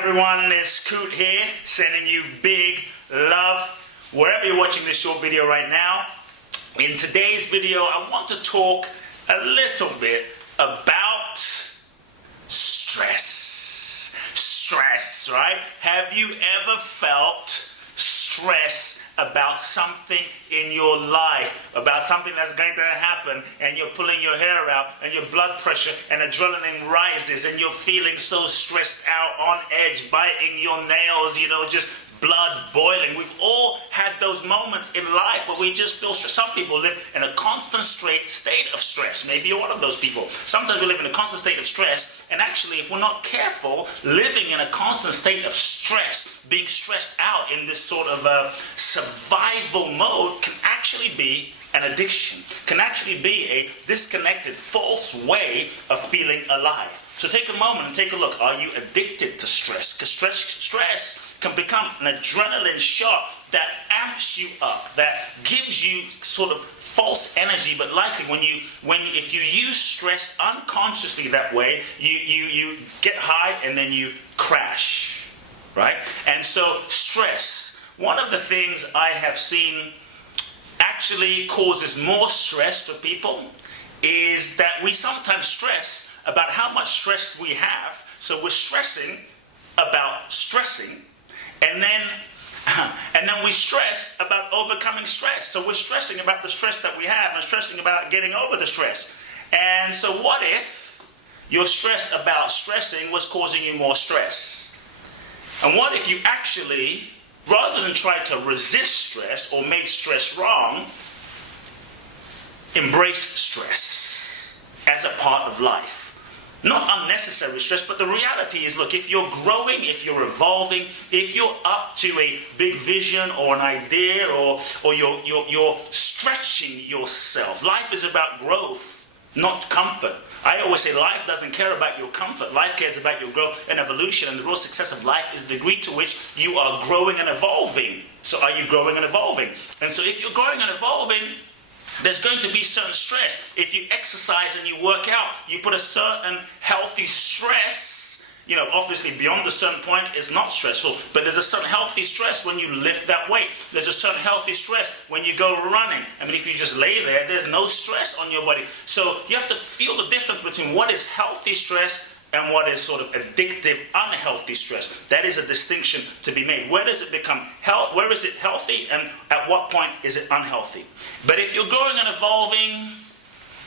everyone, it's Kute here, sending you big love wherever you're watching this short video right now. In today's video, I want to talk a little bit about stress. Stress, right? Have you ever felt stress about something in your life, about something that's going to happen, and you're pulling your hair out, and your blood pressure and adrenaline rises, and you're feeling so stressed out, on edge, biting your nails, just blood boiling? We've all had those moments in life where we just feel stressed. Some people live in a constant state of stress. Maybe you're one of those people. Sometimes we live in a constant state of stress, and actually, if we're not careful, living in a constant state of stress, being stressed out in this sort of survival mode, can actually be an addiction, can actually be a disconnected, false way of feeling alive. So take a moment and take a look. Are you addicted to stress? Because stress can become an adrenaline shot that amps you up, that gives you sort of false energy, but likely if you use stress unconsciously that way, you get high and then you crash, right? And so stress, one of the things I have seen actually causes more stress for people is that we sometimes stress about how much stress we have. So we're stressing about stressing, and then we stress about overcoming stress. So we're stressing about the stress that we have and stressing about getting over the stress. And so what if your stress about stressing was causing you more stress? And what if you actually, rather than try to resist stress or made stress wrong, embraced stress as a part of life? Not unnecessary stress, but the reality is, look, if you're growing, if you're evolving, if you're up to a big vision or an idea, or you're stretching yourself. Life is about growth, not comfort. I always say life doesn't care about your comfort. Life cares about your growth and evolution, and the real success of life is the degree to which you are growing and evolving. So are you growing and evolving? And so if you're growing and evolving, there's going to be certain stress. If you exercise and you work out, you put a certain healthy stress. Obviously beyond a certain point it's not stressful, but there's a certain healthy stress when you lift that weight. There's a certain healthy stress when you go running. If you just lay there, there's no stress on your body. So you have to feel the difference between what is healthy stress and what is sort of addictive, unhealthy stress. That is a distinction to be made. Where does it become where is it healthy, and at what point is it unhealthy? But if you're growing and evolving,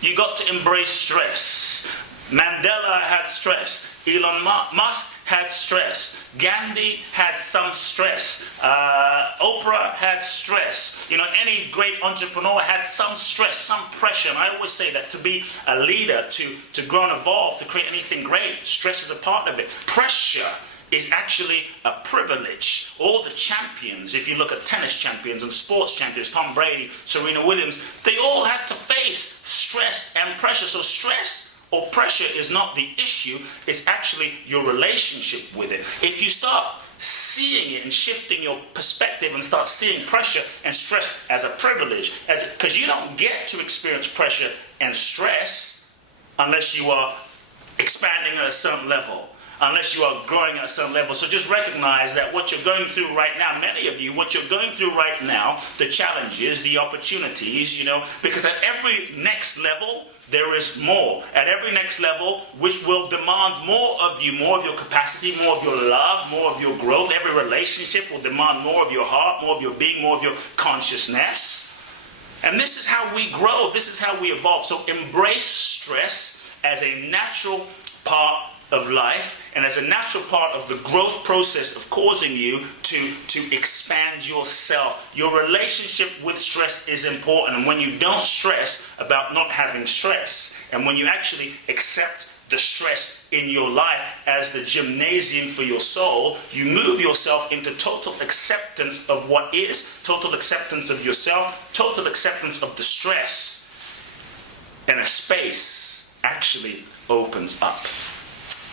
you got to embrace stress. Mandela had stress. Elon Musk had stress. Gandhi had some stress. Oprah had stress. Any great entrepreneur had some stress, some pressure. And I always say that to be a leader, to grow and evolve, to create anything great, stress is a part of it. Pressure is actually a privilege. All the champions, if you look at tennis champions and sports champions, Tom Brady, Serena Williams, they all had to face stress and pressure. So stress or pressure is not the issue, it's actually your relationship with it. If you start seeing it and shifting your perspective and start seeing pressure and stress as a privilege, because you don't get to experience pressure and stress unless you are expanding at a certain level, unless you are growing at a certain level. So just recognize that what you're going through right now, many of you, what you're going through right now, the challenges, the opportunities, because at every next level, there is more. At every next level, which will demand more of you, more of your capacity, more of your love, more of your growth. Every relationship will demand more of your heart, more of your being, more of your consciousness. And this is how we grow. This is how we evolve. So embrace stress as a natural part of life and as a natural part of the growth process of causing you to expand yourself. Your relationship with stress is important, and when you don't stress about not having stress, and when you actually accept the stress in your life as the gymnasium for your soul, you move yourself into total acceptance of what is, total acceptance of yourself, total acceptance of the stress, and a space actually opens up.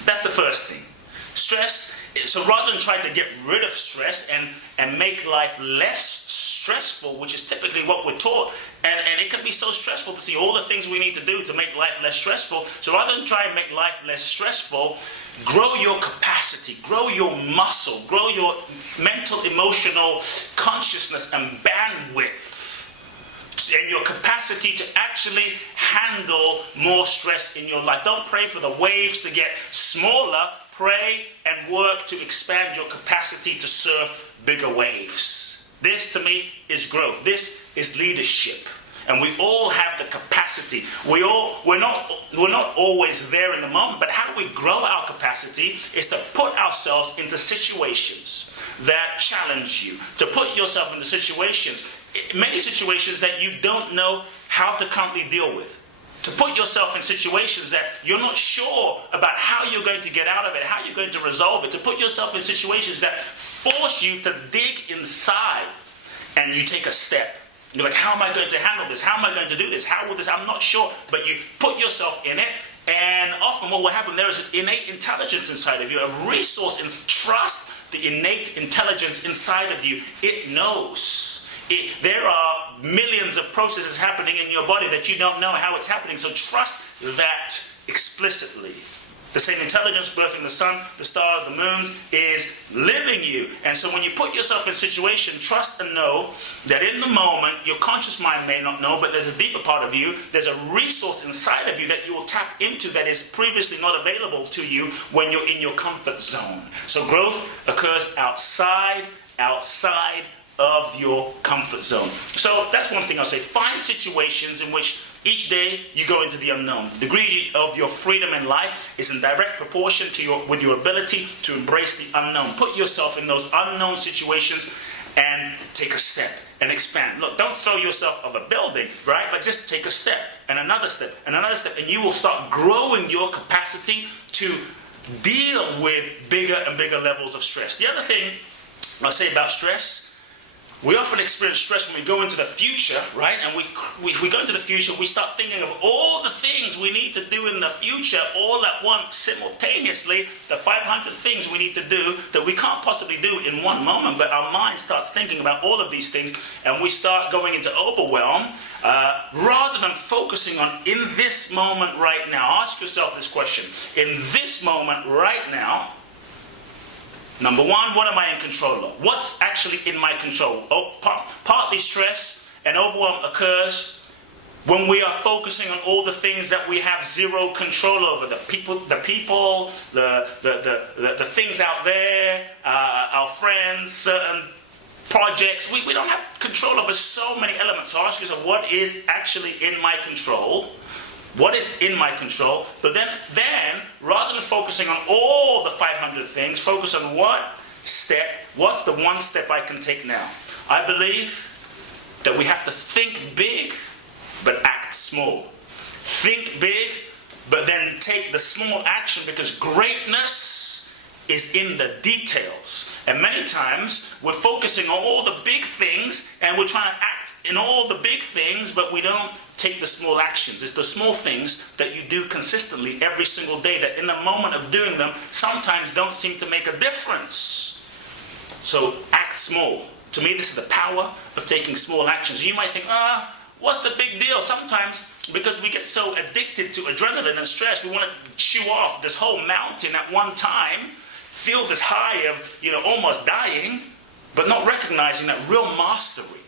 That's the first thing. Stress, so rather than trying to get rid of stress and make life less stressful, which is typically what we're taught, and it can be so stressful to see all the things we need to do to make life less stressful. So rather than try and make life less stressful, grow your capacity capacity, grow your muscle, grow your mental, emotional consciousness and bandwidth, and your capacity to actually handle more stress in your life. Don't pray for the waves to get smaller. Pray and work to expand your capacity to surf bigger waves. This, to me, is growth. This is leadership. And we all have the capacity. We're not always there in the moment, but how do we grow our capacity is to put ourselves into situations that challenge you, to put yourself into situations, many situations that you don't know how to currently deal with. To put yourself in situations that you're not sure about how you're going to get out of it, how you're going to resolve it. To put yourself in situations that force you to dig inside and you take a step. You're like, how am I going to handle this? How am I going to do this? How will this? I'm not sure. But you put yourself in it, and often what will happen, there is an innate intelligence inside of you, a resource, and trust the innate intelligence inside of you. It knows. There are millions of processes happening in your body that you don't know how it's happening, so trust that explicitly. The same intelligence birthing the sun, the stars, the moons is living you. And so when you put yourself in a situation, trust and know that in the moment, your conscious mind may not know, but there's a deeper part of you, there's a resource inside of you that you will tap into that is previously not available to you when you're in your comfort zone. So growth occurs outside of your comfort zone. So that's one thing I'll say. Find situations in which each day you go into the unknown. The degree of your freedom in life is in direct proportion to with your ability to embrace the unknown. Put yourself in those unknown situations and take a step and expand. Look, don't throw yourself off a building, right? But just take a step and another step and another step, and you will start growing your capacity to deal with bigger and bigger levels of stress. The other thing I'll say about stress, we often experience stress when we go into the future, right? And we go into the future, we start thinking of all the things we need to do in the future all at once, simultaneously, the 500 things we need to do that we can't possibly do in one moment, but our mind starts thinking about all of these things, and we start going into overwhelm, rather than focusing on in this moment right now. Ask yourself this question. In this moment right now, number one, what am I in control of? What's actually in my control? Partly stress and overwhelm occurs when we are focusing on all the things that we have zero control over. The people, the things out there, our friends, certain projects. We don't have control over so many elements. So ask yourself, what is actually in my control? What is in my control? But then rather than focusing on all the 500 things, focus on what's the one step I can take now? I believe that we have to think big, but act small. Think big, but then take the small action, because greatness is in the details. And many times we're focusing on all the big things and we're trying to act in all the big things, but we don't take the small actions. It's the small things that you do consistently every single day that in the moment of doing them sometimes don't seem to make a difference. So act small. To me, this is the power of taking small actions. You might think, what's the big deal? Sometimes, because we get so addicted to adrenaline and stress, we want to chew off this whole mountain at one time, feel this high of, almost dying, but not recognizing that real mastery,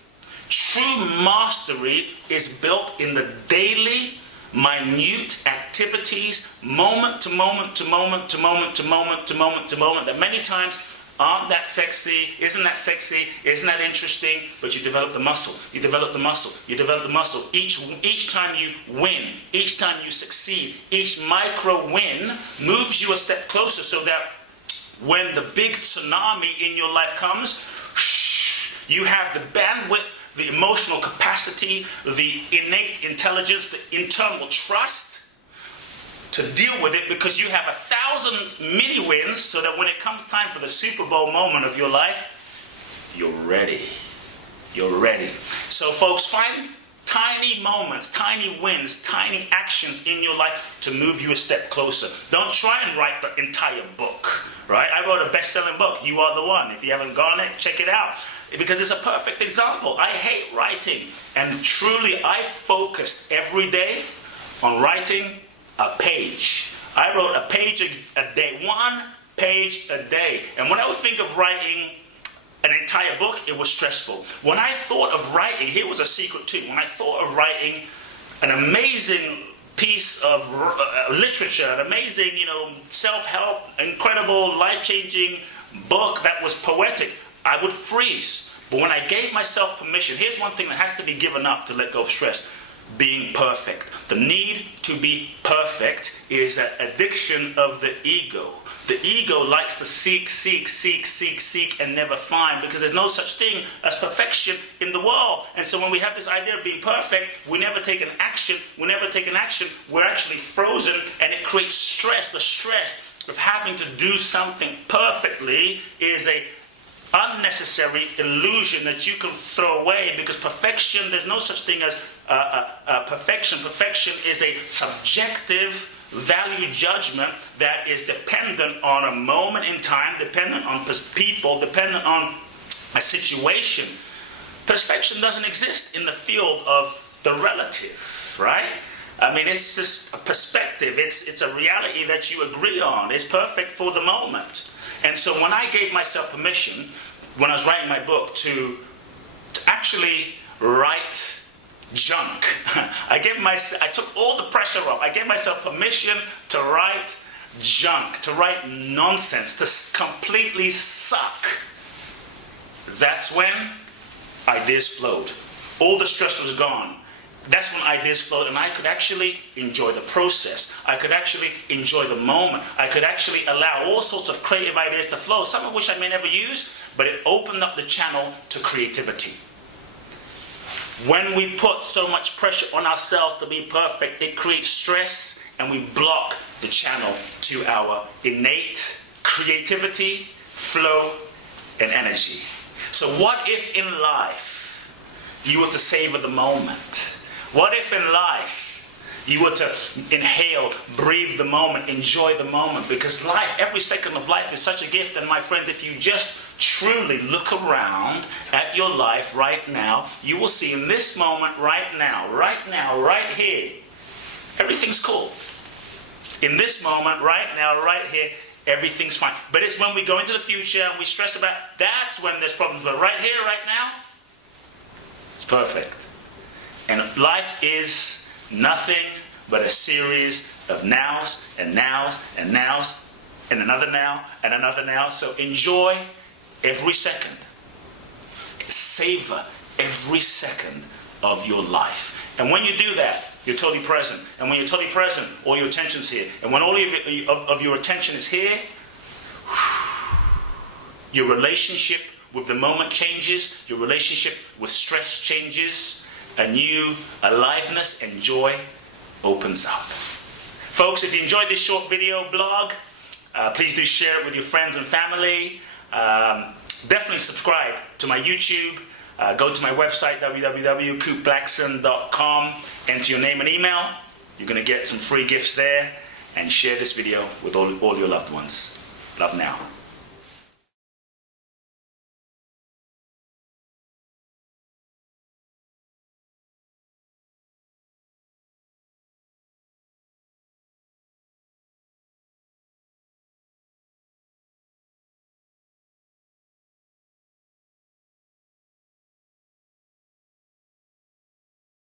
true mastery is built in the daily, minute activities, moment to moment to moment to moment to moment to moment to moment, that many times aren't that sexy, isn't that interesting, but you develop the muscle, you develop the muscle, you develop the muscle. Each time you win, each time you succeed, each micro win moves you a step closer, so that when the big tsunami in your life comes, you have the bandwidth, the emotional capacity, the innate intelligence, the internal trust to deal with it, because you have 1,000 mini wins, so that when it comes time for the Super Bowl moment of your life, you're ready. You're ready. So folks, find tiny moments, tiny wins, tiny actions in your life to move you a step closer. Don't try and write the entire book, right? I wrote a best-selling book, You Are the One. If you haven't gone it, check it out, because it's a perfect example. I hate writing, and truly I focused every day on writing a page. I wrote a page a day, one page a day. And when I would think of writing an entire book, it was stressful. When I thought of writing, here was a secret too. When I thought of writing an amazing piece of literature, an amazing, self-help, incredible, life-changing book that was poetic, I would freeze. But when I gave myself permission, here's one thing that has to be given up to let go of stress: being perfect. The need to be perfect is an addiction of the ego. The ego likes to seek, and never find, because there's no such thing as perfection in the world. And so when we have this idea of being perfect, we never take an action. We're actually frozen, and it creates stress. The stress of having to do something perfectly is a unnecessary illusion that you can throw away, because perfection, there's no such thing as perfection. Perfection is a subjective value judgment that is dependent on a moment in time, dependent on people, dependent on a situation. Perfection doesn't exist in the field of the relative, right? I mean, it's just a perspective. It's a reality that you agree on. It's perfect for the moment. And so when I gave myself permission, when I was writing my book, to actually write junk, I took all the pressure off. I gave myself permission to write junk, to write nonsense, to completely suck. That's when ideas flowed. All the stress was gone. That's when ideas flowed, and I could actually enjoy the process. I could actually enjoy the moment. I could actually allow all sorts of creative ideas to flow, some of which I may never use, but it opened up the channel to creativity. When we put so much pressure on ourselves to be perfect, it creates stress, and we block the channel to our innate creativity, flow, and energy. So what if in life you were to savor the moment? What if in life you were to inhale, breathe the moment, enjoy the moment? Because life, every second of life is such a gift. And my friends, if you just truly look around at your life right now, you will see in this moment right now, right here, everything's cool. In this moment right now, right here, everything's fine. But it's when we go into the future and we stress about, that's when there's problems. But right here, right now, it's perfect. And life is nothing but a series of nows and nows and nows and another now and another now. So enjoy every second. Savor every second of your life. And when you do that, you're totally present. And when you're totally present, all your attention's here. And when all of your attention is here, your relationship with the moment changes, your relationship with stress changes, a new aliveness and joy opens up. Folks, if you enjoyed this short video blog, please do share it with your friends and family. Definitely subscribe to my YouTube. Go to my website, www.kuteblackson.com. Enter your name and email. You're going to get some free gifts there. And share this video with all your loved ones. Love now.